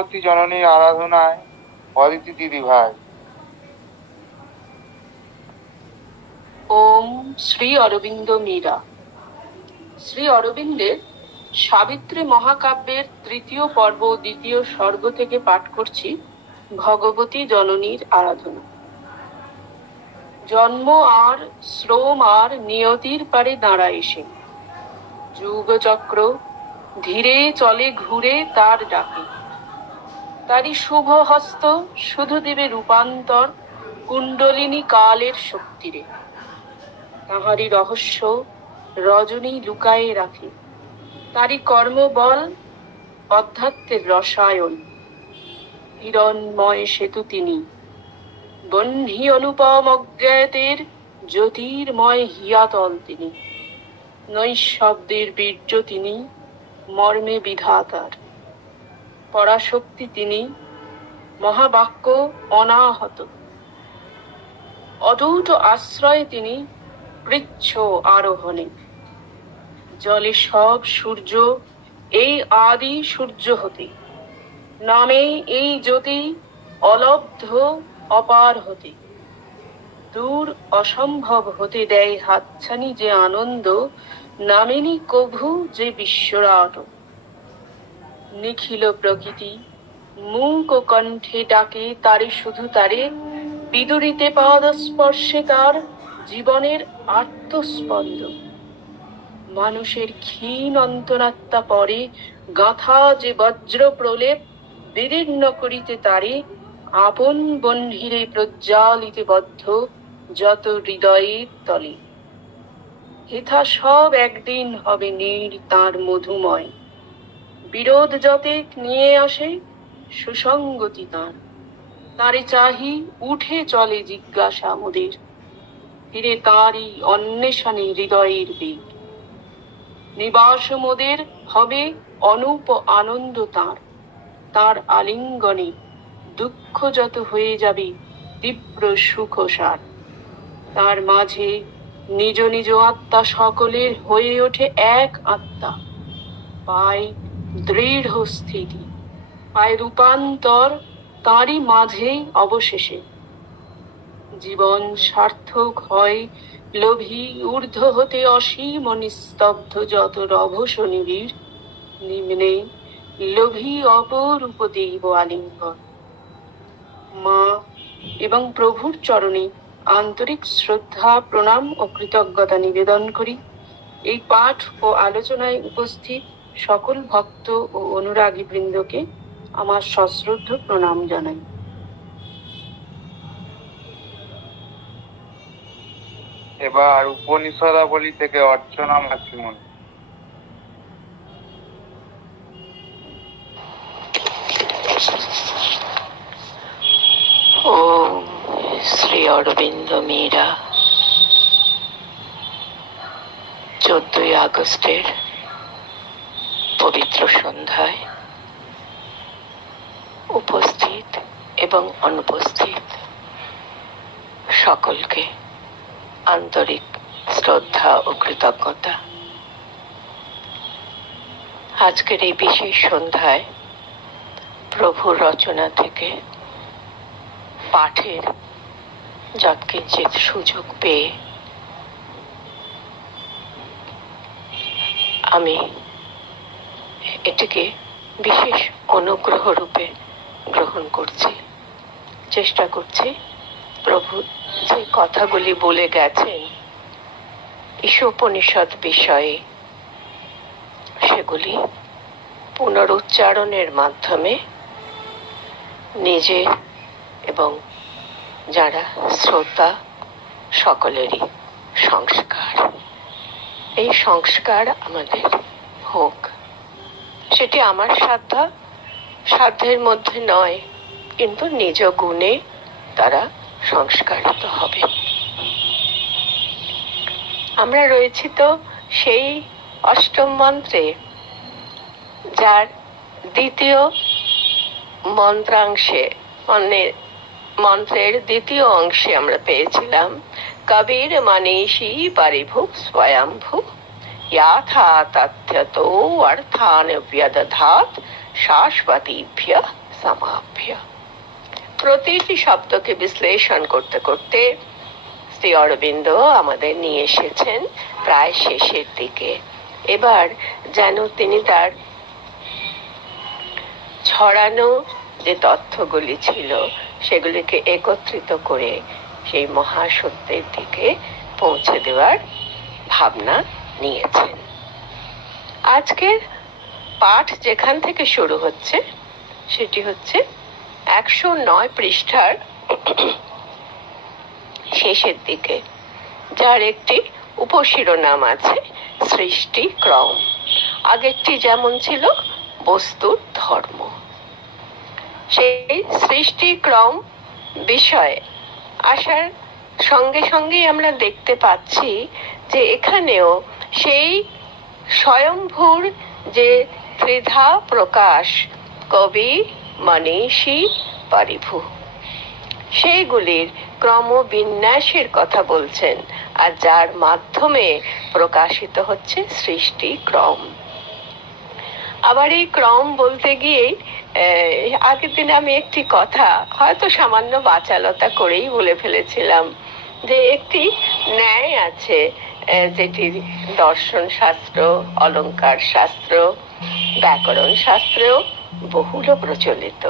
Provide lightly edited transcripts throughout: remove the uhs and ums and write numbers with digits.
ভগবতী জননীর আরাধনায় অদিতি দিদি ভাই। ওম শ্রী অরবিন্দ মীরা। শ্রী অরবিন্দের সাবিত্রী মহাকাব্যের তৃতীয় পর্ব দ্বিতীয় সর্গ থেকে পাঠ করছি ভগবতী জননীর আরাধনা। জন্ম আর শ্রম আর নিয়তির পারে দাঁড়ায় এসে, যুগচক্র ধীরে চলে ঘুরে তার ডাকে। তারই শুভ হস্ত শুধু দেবে রূপান্তর কুণ্ডলিনী কালের শক্তিরে। তাহারই রহস্য রজনী লুকায়ে রাখে, তারই কর্মবল অধ্যাত্মের রসায়ন। হিরণময় সেতু তিনি, বহ্নি অনুপম অজ্ঞাতের জ্যোতির্ময় হিয়াতল তিনি। নৈঃশব্দের বীর্য তিনি, মর্মে বিধাতার পরাশক্তি তিনি, মহাবাক্য অনাহত। অটুট আশ্রয় তিনি পৃচ্ছ আরোহণে। জলে সব সূর্য এই আদি সূর্য হতে, নামে এই জ্যোতি অলব্ধ অপার হতে। দূর অসম্ভব হতে দেয় হাতছানি যে আনন্দ, নামেনি কভু যে বিশ্বরাট। নিখিল প্রকৃতি মূক কণ্ঠে ডাকে তারে, শুধু তারে বিদুরিতে পাদস্পর্শে তার জীবনের আত্মস্পন্দ। মানুষের ক্ষীণ অন্তরাত্মা পরে গাঁথা যে বজ্র প্রলেপ, বিদীর্ণ করিতে তারে আপন বহ্নিরে প্রজ্বালিতে বদ্ধ যত হৃদয়ের তলে। হেথা সব একদিন হবে নীড় তাঁর মধুময়, বিরোধ যতেক নিয়ে আসে সুসঙ্গতি তাঁর। তারে চাহি উঠে চলে জিজ্ঞাসা মোদের, ফিরে তাঁরই অন্বেষণে হৃদয়ের বেগ। নিবাস মোদের হবে অনুপ আনন্দ তাঁর, তাঁর আলিঙ্গনে দুঃখ যত হয়ে যাবে তীব্র সুখ সার। তার মাঝে নিজ নিজ আত্মা সকলের হয়ে ওঠে এক আত্মা, পায় দৃঢ় স্থিতি, পায় রূপান্তর তাঁরই মাঝেই অবশেষে। জীবন সার্থক হয় লোভী ঊর্ধ্ব হতে অসীম নিস্তব্ধ যত রভস নিবিড়, নিম্নে লোভী অপরূপ দেব আলিঙ্গন। মা এবং প্রভুর চরণে আন্তরিক শ্রদ্ধা, প্রণাম ও কৃতজ্ঞতা নিবেদন করি। এই পাঠ ও আলোচনায় উপস্থিত সকল ভক্ত ও অনুরাগী বৃন্দকে আমার সশ্রদ্ধ প্রণাম জানাই। এবার উপনিষদাবলী থেকে অর্চনা মাসিমণি। ওম শ্রী অরবিন্দ মীরা। 14ই আগস্টের পবিত্র সন্ধ্যায় উপস্থিত এবং অনুপস্থিত সকলকে আন্তরিক শ্রদ্ধা ও কৃতজ্ঞতা। আজকের এই বিশেষ সন্ধ্যায় প্রভুর রচনা থেকে পাঠের যৎকিঞ্চিৎ সুযোগ পেয়ে আমি এটিকে বিশেষ অনুগ্রহ রূপে গ্রহণ করছি। চেষ্টা করছি প্রভু যে কথাগুলি বলে গেছেন ঈশোপনিষদ বিষয়ে, সেগুলি পুনরুচ্চারণের মাধ্যমে নিজে এবং যারা শ্রোতা সকলেরই সংস্কার, এই সংস্কার আমাদের হোক। সেটি আমার সাধ্যের মধ্যে নয়, কিন্তু নিজ গুণে তারা সংস্কারিত হবে। আমরা রয়েছি তো সেই অষ্টম মন্ত্রে, যার দ্বিতীয় মন্ত্রাংশে, মন্ত্রের দ্বিতীয় অংশে আমরা পেয়েছিলাম কবির মনীষী পরিভু স্বয়ম্ভু যথা তথ্যতো অর্থান ব্যদধাত শাশ্বতীভ্য সমাভ্য। প্রতিটি শব্দকে বিশ্লেষণ করতে করতে শ্রী অরবিন্দ আমাদের নিয়ে এসেছেন প্রায় শেষের দিকে। এবার যেন তিনি তার ছড়ানো যে তথ্যগুলি ছিল সেগুলিকে একত্রিত করে সেই মহাসত্যের দিকে পৌঁছে দেওয়ার ভাবনা নিয়েছেন। আজকের পাঠ যেখান থেকে শুরু হচ্ছে সেটি হচ্ছে 109 পৃষ্ঠার শেষের দিকে, যার একটি উপশিরোনাম আছে সৃষ্টি ক্রম। আগেরটি যেমন ছিল বস্তুর ধর্ম, সেই সৃষ্টি ক্রম বিষয়ে আসার সঙ্গে সঙ্গেই আমরা দেখতে পাচ্ছি যে এখানেও সেই স্বয়ম্ভূর যে ত্রিধা প্রকাশ, কবি, মনীষী, পরিভু, সেইগুলির ক্রমবিন্যাসের কথা বলছেন, আর যার মাধ্যমে প্রকাশিত হচ্ছে সৃষ্টি ক্রম। আবার এই ক্রম বলতে গিয়ে আগের দিন আমি একটি কথা হয়তো সামান্য বাচালতা করেই বলে ফেলেছিলাম, যে একটি ন্যায় আছে যেটি দর্শন শাস্ত্র, অলঙ্কার শাস্ত্র, ব্যাকরণ শাস্ত্রেও বহুল প্রচলিত,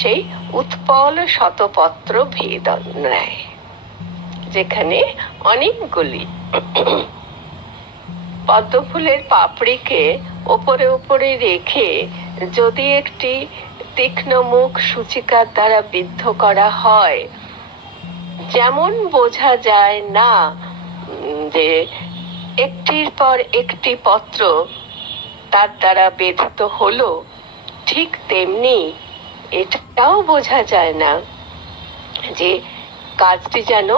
সেই উৎপল শতপত্র ভেদ ন্যায়, যেখানে অনেকগুলি পদ্মফুলের পাপড়িকে ওপরে ওপরে রেখে যদি একটি তীক্ষ্ণ মুখ সূচিকার দ্বারা বিদ্ধ করা হয়, যেমন বোঝা যায় না যে একটির পর একটি পত্র তার দ্বারা বেধিত হলো, ঠিক তেমনি এটাও বোঝা যায় না যে কাজটি যেন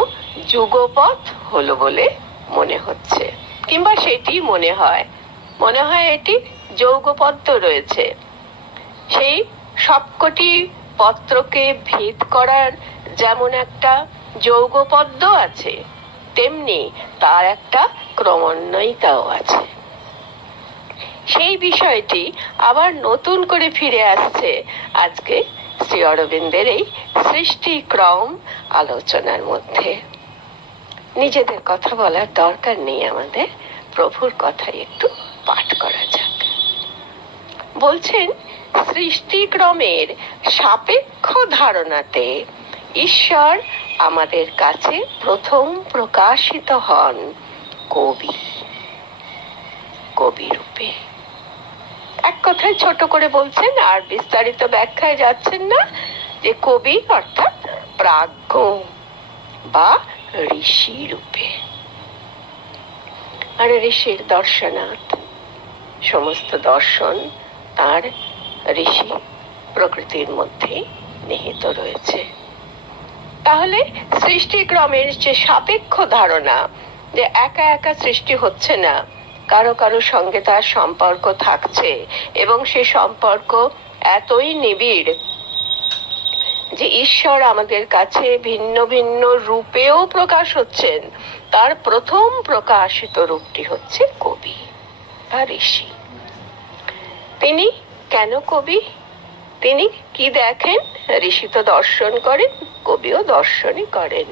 যুগপৎ হলো বলে মনে হচ্ছে, কিংবা সেটি মনে হয় এটি যৌগপদ্য রয়েছে। সেই সবকটি পত্রকে ভেদ করার যেমন একটা যৌগপদ্য আছে, তেমনি তার একটা ক্রমোন্বয়িতাও আছে। সেই বিষয়টি আবার নতুন করে ফিরে আসছে আজকে শ্রী অরবিন্দের এই সৃষ্টি ক্রম আলোচনার মধ্যে। নিজেদের কথা বলার দরকার নেই, আমাদের প্রভুর কথাই একটু পাঠ করা যাক। বলছেন, সৃষ্টি ক্রমের সাপেক্ষ ধারণাতে ঈশ্বর আমাদের কাছে প্রথম প্রকাশিত হন কবি রূপে। এক কথায় ছোট করে বলছেন, আর বিস্তারিত ব্যাখ্যায় যাচ্ছেন না, যে কবি অর্থাৎ প্রাজ্ঞ বা ঋষি রূপে। আর ঋষির দর্শনাথ, সমস্ত দর্শন তার ঋষি প্রকৃতির মধ্যে নিহিত রয়েছে। তাহলে সৃষ্টিক্রমের যে সাপেক্ষ ধারণা, যে একা একা সৃষ্টি হচ্ছে না, কারো কারো সঙ্গে তার সম্পর্ক থাকছে, এবং সে সম্পর্ক এতই নিবিড় যে ঈশ্বর আমাদের কাছে ভিন্ন ভিন্ন রূপেও প্রকাশ হচ্ছেন। তার প্রথম প্রকাশিত রূপটি হচ্ছে কবি বা ঋষি। তিনি কেন কবি? তিনি কি দেখেন? ঋষি তো দর্শন করেন, কবিও দর্শনই করেন।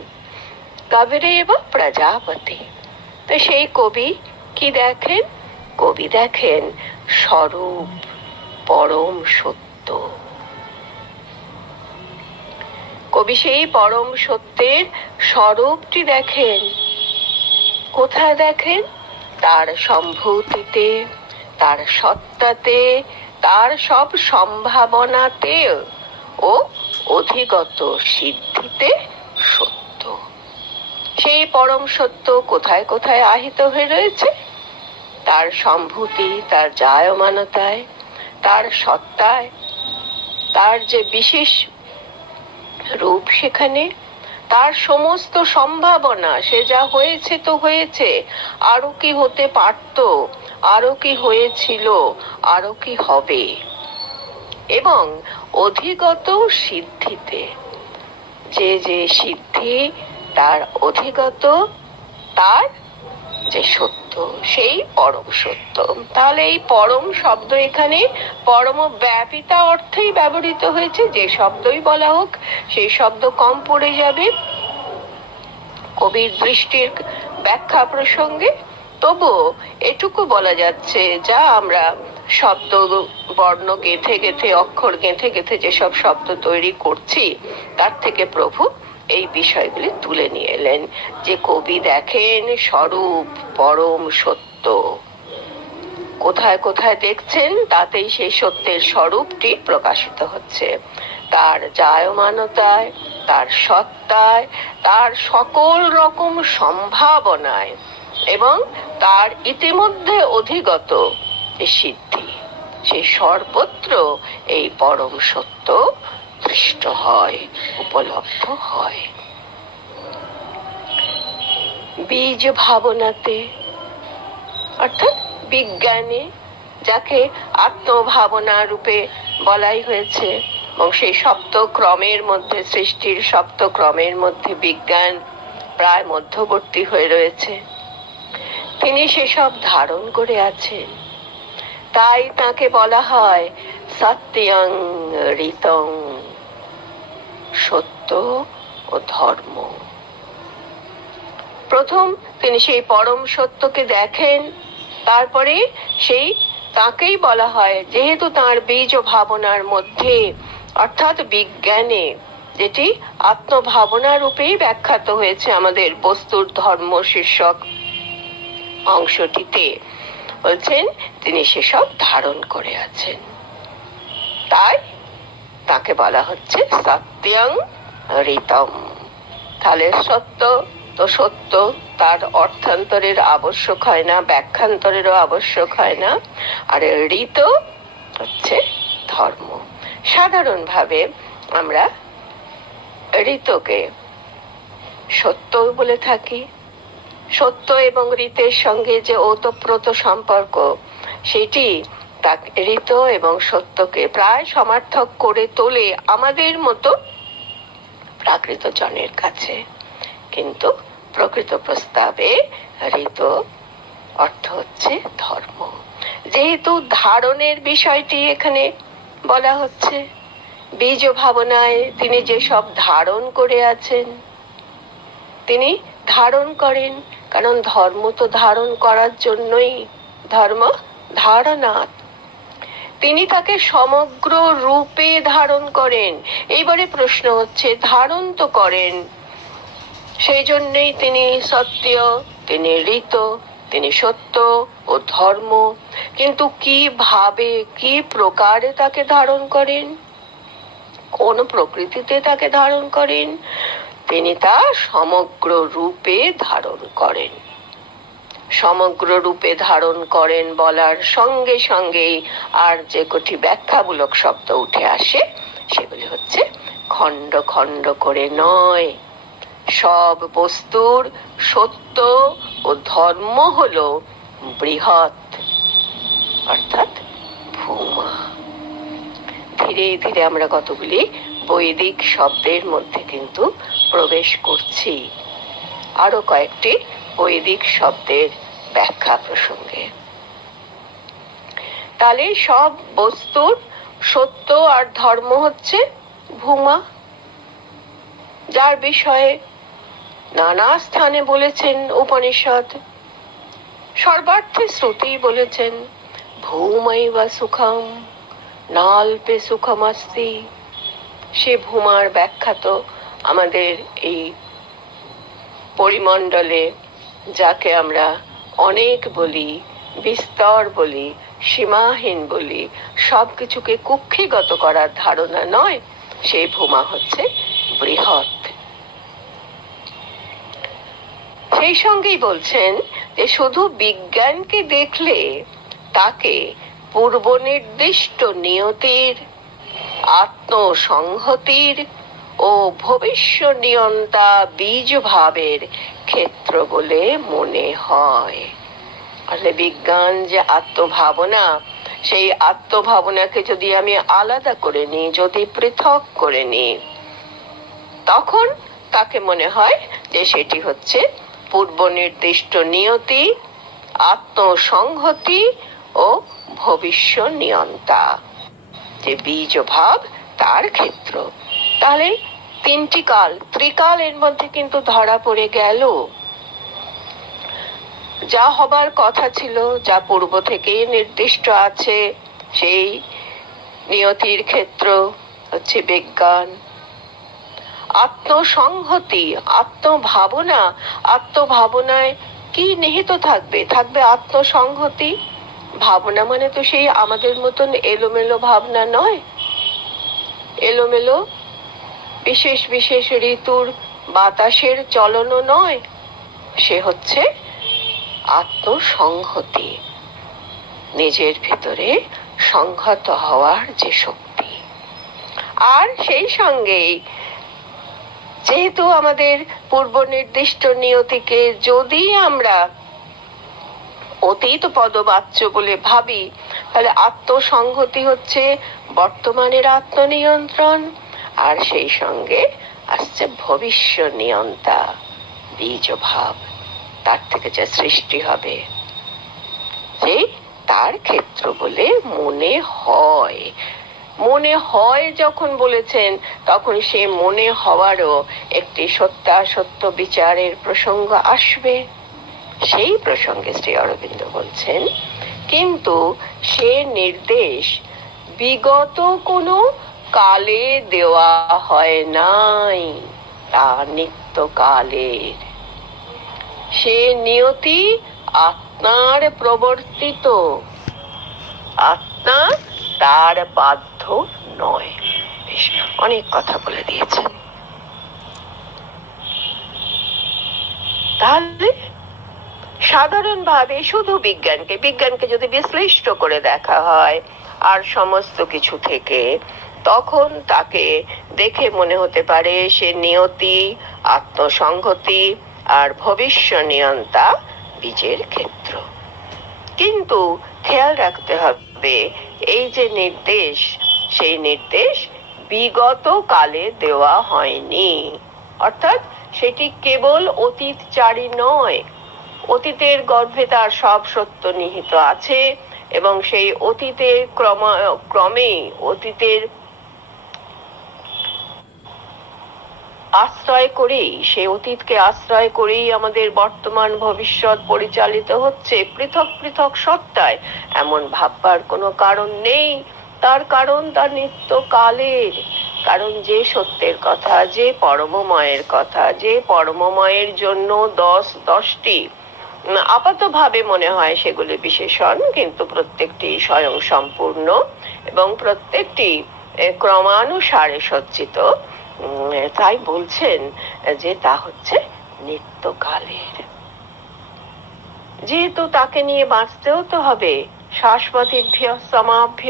কবিরেব প্রজাপতি। তো সেই কবি কি দেখেন? কবি দেখেন স্বরূপ, পরম সত্য। কবি সেই পরম সত্যের স্বরূপটি দেখেন। কোথায় দেখেন? তার সম্ভূতিতে, তার সত্তাতে, তার সব সম্ভাবনাতে ও অধিগত সিদ্ধিতে সত্য। সেই পরম সত্য কোথায় কোথায় আহিত হয়ে রয়েছে? তার সম্ভূতি, তার জায়মানতায়, তার সত্তায়, তার যে বিশেষ রূপ সেখানে, তার সমস্ত সম্ভাবনা, সে যা হয়েছে তো হয়েছে, আরো কি হতে পারত, আরো কি হয়েছিল, আরো কি হবে, এবং অধিগত সিদ্ধিতে, যে যে সিদ্ধি তার অধিগত, তার যে সত্য, সেই পরম সত্য। তাহলে এই পরম শব্দ এখানে পরম ব্যাপিতা অর্থেই ব্যবহৃত হয়েছে। যে শব্দই বলা হোক সেই শব্দ কম পড়ে যাবে কবির দৃষ্টির ব্যাখ্যা প্রসঙ্গে। তবু এটুকু বলা যাচ্ছে, যা আমরা শব্দ বর্ণ গেঁথে গেঁথে, অক্ষর গেঁথে গেঁথে যেসব শব্দ তৈরি করছি, তার থেকে প্রভু এই বিষয়গুলি তুলে নিয়ে এলেন। যে কবি দেখেন স্বরূপ পরম সত্য, কোথায় কোথায় দেখছেন তাতেই সেই সত্যের স্বরূপটি প্রকাশিত হচ্ছে। তার জায়মানতায়, তার সত্তায়, তার সকল রকম সম্ভাবনায় এবং তার ইতিমধ্যে অধিগত সিদ্ধি, সেই সর্বত্র এই পরম সত্য দৃষ্ট হয়, উপলব্ধ হয়। বীজ ভাবনাতে অর্থাৎ বিজ্ঞানে, যাকে আত্মভাবনা রূপে বলাই হয়েছে, এবং সেই সপ্তক্রমের মধ্যে, সৃষ্টির সপ্তক্রমের মধ্যে বিজ্ঞান প্রায় মধ্যবর্তী হয়ে রয়েছে। তিনি সেসব ধারণ করে আছেন, তাই তাকে বলা হয় সত্যং ঋতং, সত্য ও ধর্ম। প্রথম তিনি সেই পরম সত্যকে দেখেন, তারপরে সেই তাকেই বলা হয়, যেহেতু তার বীজ ও ভাবনার মধ্যে অর্থাৎ বিজ্ঞানে, যেটি আত্মভাবনা রূপেই ব্যাখ্যাত হয়েছে আমাদের বস্তুর ধর্ম শীর্ষক অংশটিতে, বলছেন তিনি সেসব ধারণ করে আছেন, তাই তাকে বলা হচ্ছে সত্যং ঋতম। তাহলে সত্য তো সত্য, তার অর্থান্তরের আবশ্যক হয় না, ব্যাখ্যান্তরেরও আবশ্যক হয় না। আর ঋত হচ্ছে ধর্ম। সাধারণভাবে আমরা ঋতকে সত্য বলে থাকি। সত্য এবং ঋতের সঙ্গে যে ওতপ্রোত সম্পর্ক, সেটি ঋত এবং সত্যকে প্রায় সমার্থক করে তোলে আমাদের মতো প্রাকৃত জনের কাছে। কিন্তু প্রকৃত প্রস্তাবে ঋত অর্থ হচ্ছে ধর্ম। যেহেতু ধারণের বিষয়টি এখানে বলা হচ্ছে, বীজ ভাবনায় তিনি যেসব ধারণ করে আছেন, তিনি ধারণ করেন, কারণ ধর্ম তো ধারণ করার জন্যই, ধর্ম ধারণাৎ। তিনি তাকে সমগ্র রূপে ধারণ করেন। এইবারে প্রশ্ন হচ্ছে, ধারণ তো করেন, সেই জন্যই তিনি সত্য, তিনি ঋত, তিনি সত্য ও ধর্ম। কিন্তু কি ভাবে, কি প্রকারে তাকে ধারণ করেন, কোন প্রকৃতিতে তাকে ধারণ করেন? তিনি তা সমগ্র রূপে ধারণ করেন। সমগ্র রূপে ধারণ করেন বলার সঙ্গে সঙ্গেই আর যে কটি ব্যাখ্যামূলক শব্দ উঠে আসে, সেগুলি হচ্ছে খণ্ড খণ্ড করে নয়। সব বস্তুর সত্য ও ধর্ম হলো বৃহৎ, অর্থাৎ ভূমা। ধীরে ধীরে আমরা কতগুলি বৈদিক শব্দের মধ্যে কিন্তু প্রবেশ করছি, আরো কয়েকটি বৈদিক শব্দের ব্যাখ্যা প্রসঙ্গে। তাহলে সব বস্তুর সত্য আর ধর্ম হচ্ছে ভূমা, যার বিষয়ে নানা স্থানে বলেছেন উপনিষদ। সর্বার্থে শ্রুতি বলেছেন ভূমৈব সুখম নাল্পে সুখমস্তি। সে ভূমার ব্যাখ্যা তো আমাদের এই পরিমণ্ডলে, যাকে আমরা অনেক বলি, বিস্তর বলি, সীমাহীন বলি, সবকিছুকে কুক্ষিগত করার ধারণা নয়, সেই ভূমা হচ্ছে বৃহৎ। সেই সঙ্গেই বলছেন যে শুধু বিজ্ঞানকে দেখলে তাকে পূর্ব নির্দিষ্ট নিয়তির, আত্মসংহতির ও ভবিষ্য নিয়ন্তা বীজ ভাবের ক্ষেত্র বলে মনে হয়। আসলে বিজ্ঞান যে আত্মভাবনা, সেই আত্মভাবনাকে যদি আমি আলাদা করে নিই, যদি পৃথক করে নিই, তখন তাকে মনে হয় যে সেটি হচ্ছে পূর্ব নির্দিষ্ট নিয়তি, আত্মসংহতি ও ভবিষ্য নিয়ন্তা, যে বীজ ভাব তার ক্ষেত্র। তাহলে তিনটি কাল, ত্রিকাল এর মধ্যে কিন্তু ধরা পড়ে গেল। যা হবার কথা ছিল, যা পূর্ব থেকেই নির্দিষ্ট আছে, সেই নিয়তির ক্ষেত্র হচ্ছে বিজ্ঞান। আত্মসংহতি, আত্মভাবনা, আত্মভাবনায় কি নিহিত থাকবে? থাকবে আত্মসংহতি। ভাবনা মানে তো সেই আমাদের মতন এলোমেলো ভাবনা নয়, এলোমেলো বিশেষ বিশেষ ঋতুর বাতাসের চলনও নয়, সে হচ্ছে আত্মসংহতি, নিজের ভিতরে সংহত হওয়ার যে শক্তি। আর সেই সঙ্গেই যেহেতু আমাদের পূর্ব নির্দিষ্ট নিয়তিকে যদি আমরা অতীত পদবাচ্য বলে ভাবি, তাহলে আত্মসংহতি হচ্ছে বর্তমানের আত্মনিয়ন্ত্রণ, আর সেই সঙ্গে আসছে ভবিষ্য নিয়ন্তা, বীজ ভাব, তার থেকে যা সৃষ্টি হবে, যে তার ক্ষেত্র বলে মনে হয়। মনে হয় যখন বলেছেন, তখন সে মনে হওয়ারও একটি সত্যাসত্য বিচারের প্রসঙ্গ আসবে। সেই প্রসঙ্গে শ্রী অরবিন্দ বলছেন, কিন্তু সে নির্দেশ বিগত কোনো কালে দেওয়া হয় নাই, তা নিত্যকালের। সে নিয়তি আত্মার প্রবর্তিত, আত্মা তার বাধ্য নয়। অনেক কথা বলে দিয়েছেন। তাহলে সাধারণভাবে শুধু বিজ্ঞানকে যদি বিশ্লিষ্ট করে দেখা হয় আর সমস্ত কিছু থেকে, তখন তাকে দেখে মনে হতে পারে সে নিয়তি, আত্মসংহতি আর ভবিষ্য নিয়ন্তা বীজের ক্ষেত্র। কিন্তু খেয়াল রাখতে হবে, এই যে নির্দেশ, সেই নির্দেশ বিগত কালে দেওয়া হয়নি, অর্থাৎ সেটি কেবল অতীতচারী নয়। অতীতের গর্ভে তার সব সত্য নিহিত আছে, এবং সেই অতীতের ক্রমে অতীতের আশ্রয় করেই, সেই অতীতকে আশ্রয় করেই আমাদের বর্তমান ভবিষ্যৎ পরিচালিত হচ্ছে পৃথক পৃথক সত্তায়। এমন ভাববার কোনো কারণ নেই। তার কারণ তার নিত্যকালের। কারণ যে সত্যের কথা, যে পরমময়ের কথা, যে পরমময়ের জন্য 10টি আপাতভাবে মনে হয় সেগুলি বিশেষণ, কিন্তু প্রত্যেকটি স্বয়ং সম্পূর্ণ এবং প্রত্যেকটি ক্রমানুসারে সজ্জিত। তাই বলছেন যে তা হচ্ছে নিত্যকালের। যেহেতু তাকে নিয়ে বাঁচতেও তো হবে, শাশ্বতীভ্য সমাভ্য,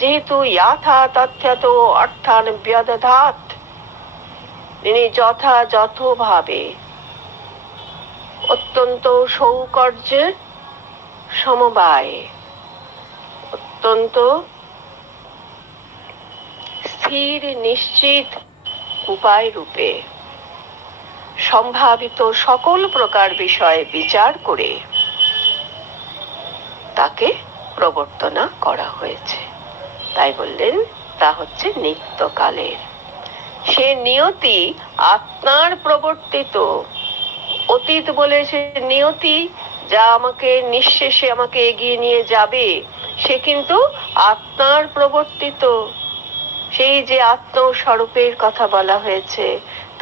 যেহেতু ইয়াথা তথ্যত অর্থান ব্যদধাত, তিনি যথাযথভাবে অত্যন্ত সৌকর্যে সমবায়ে, অত্যন্ত স্থির নিশ্চিত উপায় রূপে সম্ভাবিত সকল প্রকার বিষয় বিচার করে তাকে প্রবর্তনা করা হয়েছে। তাই বললেন তা হচ্ছে নিত্যকালের। সে নিয়তি আত্মার প্রবর্তিত। অতীত বলে সে নিয়তি যা আমাকে নিঃশেষে আমাকে এগিয়ে নিয়ে যাবে, সে কিন্তু আত্মার প্রবর্তিত। সেই যে আত্মস্বরূপের কথা বলা হয়েছে,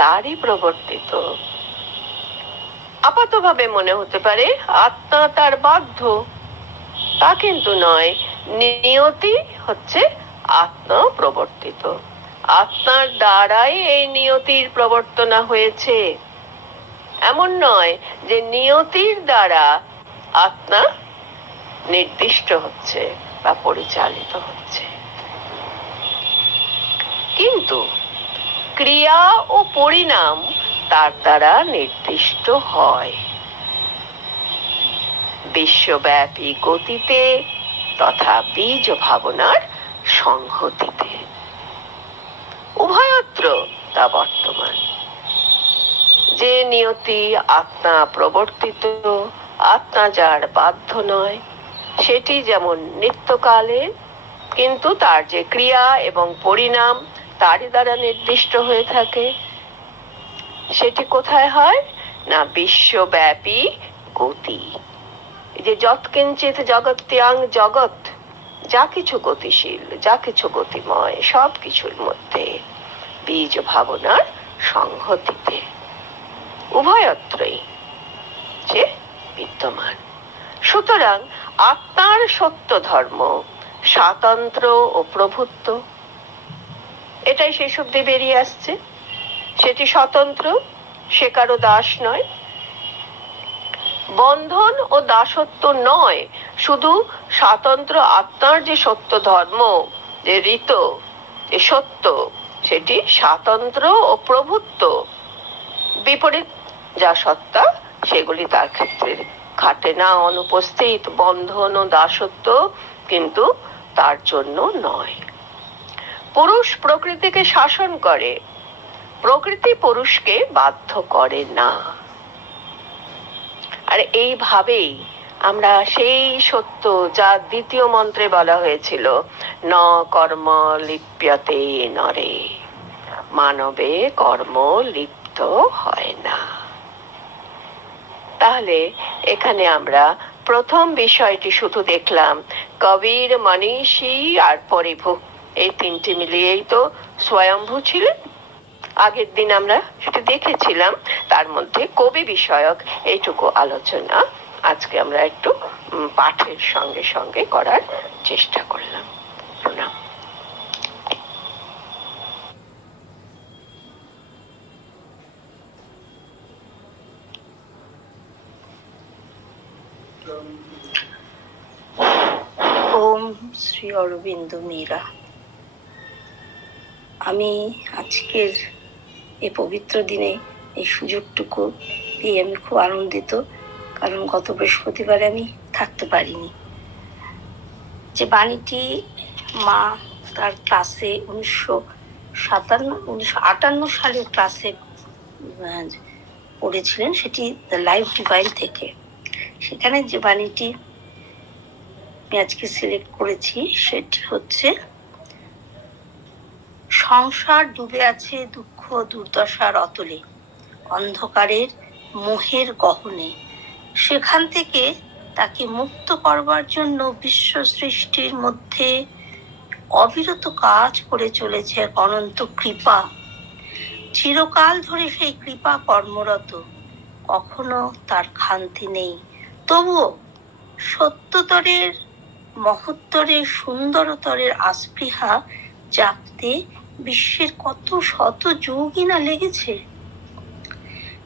তারই প্রবর্তিত। আপাতভাবে মনে হতে পারে আত্মা তার বাধ্য, তা কিন্তু নয়। নিয়তি হচ্ছে আত্মা প্রবর্তিত। আত্মার দ্বারাই এই নিয়তির প্রবর্তনা হয়েছে। এমন নয় যে নিয়তির দ্বারা আত্মা নির্দিষ্ট হচ্ছে বা পরিচালিত হচ্ছে। কিন্তু ক্রিয়া ও পরিণাম তার দ্বারা নির্দিষ্ট হয়, বিশ্বব্যাপী গতিতে তথা বীজ ভাবনার সংহতিতে। উভয়ত্র তা বর্তমান। যে নিয়তি আত্মা প্রবর্তিত, আত্মা যার বাধ্য নয়, সেটি যেমন নিত্যকালে, কিন্তু তার যে ক্রিয়া এবং পরিণাম তারই দ্বারা নির্দিষ্ট হয়ে থাকে, সেটি কোথায় হয় না বিশ্বব্যাপী গতি। যে যৎকিঞ্চিত জগত্যাং জগৎ, যা কিছু গতিশীল, যা কিছু গতিময়, সব কিছুর মধ্যে বীজ ভাবনার সংহতিতে উভয়ত্রই যে বিদ্যমান। সুতরাং আত্মার সত্য ধর্ম স্বাতন্ত্র্য ও প্রভুত্ব, এটাই শেষ অব্দি বেরিয়ে আসছে। সেটি স্বতন্ত্র, সে কারো দাস নয়। বন্ধন ও দাসত্ব নয়, শুধু স্বাতন্ত্র আত্মার যে সত্য ধর্ম, যে ঋত, যে সত্য, সেটি স্বাতন্ত্র ও প্রভুত্ব। বিপরীত যা সত্তা, সেগুলি তার ক্ষেত্রে খাটে না, অনুপস্থিত। বন্ধন ও দাসত্ব কিন্তু তার জন্য নয়। পুরুষ প্রকৃতিকে শাসন করে, প্রকৃতি পুরুষকে বাধ্য করে না। আর এইভাবেই আমরা সেই সত্য, যা দ্বিতীয় মন্ত্রে বলা হয়েছিল, ন কর্ম লিপ্যতে নরে, মানবে কর্ম লিপ্ত হয় না। তাহলে এখানে আমরা প্রথম বিষয়টি শুধু দেখলাম কবির, মনীষী আর পরিভু, এই তিনটি মিলিয়েই তো স্বয়ম্ভু ছিলেন। আগের দিন আমরা সেটা দেখেছিলাম। তার মধ্যে কবি বিষয়ক এইটুকু আলোচনা আজকে আমরা একটু পাঠের সঙ্গে সঙ্গে করার চেষ্টা করলাম। প্রণাম। ওম শ্রী অরবিন্দ মীরা। আমি আজকের এই পবিত্র দিনে এই সুযোগটুকু পেয়ে আমি খুব আনন্দিত, কারণ গত বৃহস্পতিবারে আমি থাকতে পারিনি। যে বাণীটি মা তার ক্লাসে 1958 সালের ক্লাসে পড়েছিলেন, সেটি দ্য লাইফ ডিভাইন থেকে। সেখানে যে বাণীটি আমি আজকে সিলেক্ট করেছি সেটি হচ্ছে, সংসার ডুবে আছে দুঃখ দুর্দশার অতলে, অন্ধকারের মোহের গহনে। সেখান থেকে তাকে মুক্ত করবার জন্য বিশ্ব সৃষ্টির মধ্যে অবিরত কাজ করে চলেছে অনন্ত কৃপা। চিরকাল ধরে সেই কৃপা কর্মরত, কখনো তার খান্তি নেই। তবুও সত্যতরের, মহত্তরের, সুন্দরতরের আস্পৃহা জাগতে বিশ্বের কত শত যুগই না লেগেছে।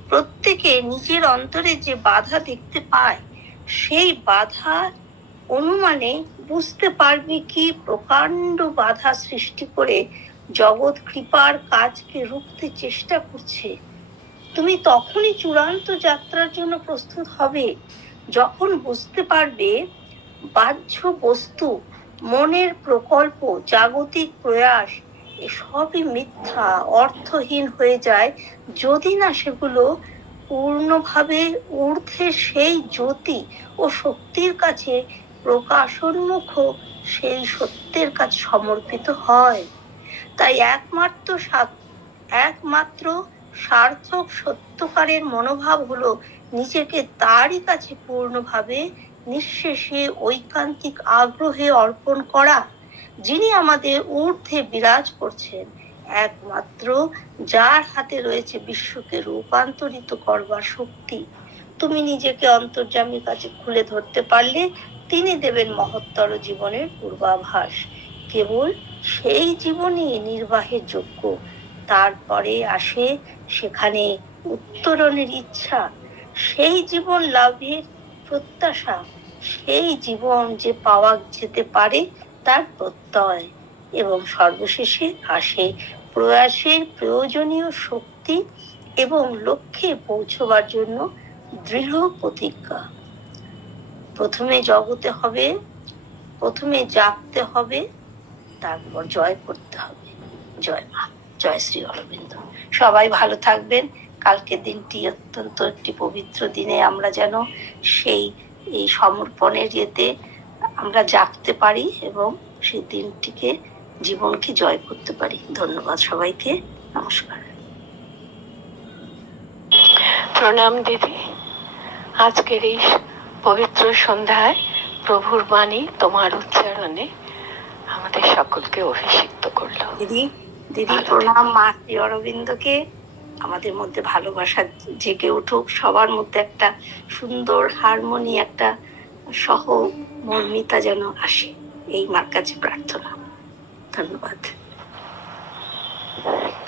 প্রত্যেকে নিজের অন্তরে যে বাধা দেখতে পায়, সেই বাধা অনুমানে বুঝতে পারবে কি প্রকাণ্ড বাধা সৃষ্টি করে জগৎ কৃপার কাজকে রুখতে চেষ্টা করছে। তুমি তখনই চূড়ান্ত যাত্রার জন্য প্রস্তুত হবে যখন বুঝতে পারবে বাহ্য বস্তু, মনের প্রকল্প, জাগতিক প্রয়াস এসবই মিথ্যা, অর্থহীন হয়ে যায় যদি না সেগুলো পূর্ণভাবে ঊর্ধ্বে সেই জ্যোতি ও শক্তির কাছে প্রকাশোন্মুখ, সেই সত্যের কাছে সমর্পিত হয়। তাই একমাত্র সার্থক সত্যকারের মনোভাব হলো নিজেকে তারই কাছে পূর্ণভাবে নিঃশেষে ঐকান্তিক আগ্রহে অর্পণ করা, যিনি আমাদের ঊর্ধ্বে বিরাজ করছেন, একমাত্র যার হাতে রয়েছে বিশ্বকে রূপান্তরিত করবার শক্তি। তুমি নিজেকে অন্তর্যামীর কাছে খুলে ধরতে পারলে তিনি দেবেন মহত্তর জীবনের পূর্বাভাস। কেবল সেই জীবনই নির্বাহের যোগ্য। তারপরে আসে সেখানে উত্তরণের ইচ্ছা, সেই জীবন লাভের প্রত্যাশা, সেই জীবন যে পাওয়া যেতে পারে তার প্রত্যয়, এবং সর্বশেষে আসে প্রয়াসের প্রয়োজনীয় শক্তি এবং লক্ষ্যে পৌঁছবার জন্য দৃঢ় প্রতিজ্ঞা। প্রথমে জগতে হবে, প্রথমে জাগতে হবে, তারপর জয় করতে হবে। জয় মা, জয় শ্রী অরবিন্দ। সবাই ভালো থাকবেন। কালকের দিনটি অত্যন্ত একটি পবিত্র দিনে আমরা যেন এই সমর্পণের ইয়েতে আমরা জাগতে পারি এবং সেই দিনটিকে জীবনকে জয় করতে পারি। ধন্যবাদ সবাইকে, নমস্কার। প্রণাম দিদি। আজকের এই পবিত্র সন্ধ্যায় প্রভুর বাণী তোমার উচ্চারণে আমাদের সকলকে অভিষিক্ত করলো। দিদি প্রণাম মা শ্রী অরবিন্দকে। আমাদের মধ্যে ভালোবাসা জেগে উঠুক, সবার মধ্যে একটা সুন্দর হারমোনি, একটা সহমর্মিতা যেন আসে, এই মার কাছে প্রার্থনা। ধন্যবাদ।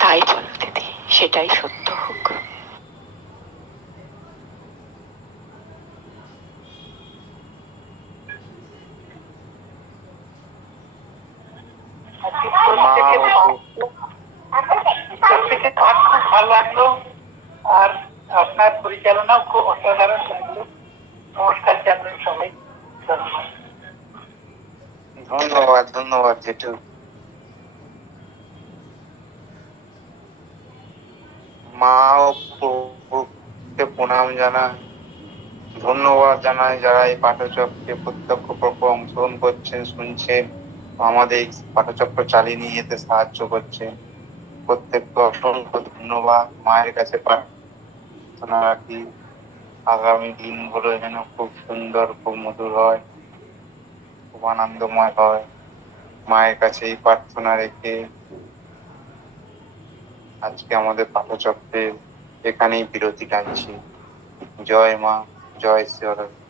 তাই চলো দিদি, সেটাই সত্য হোক। খুব ভালো লাগলো, আর আপনার পরিচালনাও খুব অসাধারণ লাগলো। নমস্কার জানাই সবাই। ধন্যবাদ ধন্যবাদ জেঠু। মা ও প্রভুকে প্রণাম জানাই, ধন্যবাদ জানাই যারা এই পাঠচক্রে প্রত্যক্ষ পরোক্ষ অংশগ্রহণ করছেন, শুনছেন, আমাদের এই পাঠচক্র চালিয়ে নিয়ে যেতে সাহায্য করছে। প্রত্যেককে অসংখ্য ধন্যবাদ। মায়ের কাছে প্রার্থনা রাখি আগামী দিনগুলো যেন খুব সুন্দর, খুব মধুর হয়, খুব আনন্দময় হয়। মায়ের কাছে এই প্রার্থনা রেখে আজকে আমাদের পাঠচক্রে এখানেই বিরতি টানছি। জয় মা, জয় শ্রী অরবিন্দ।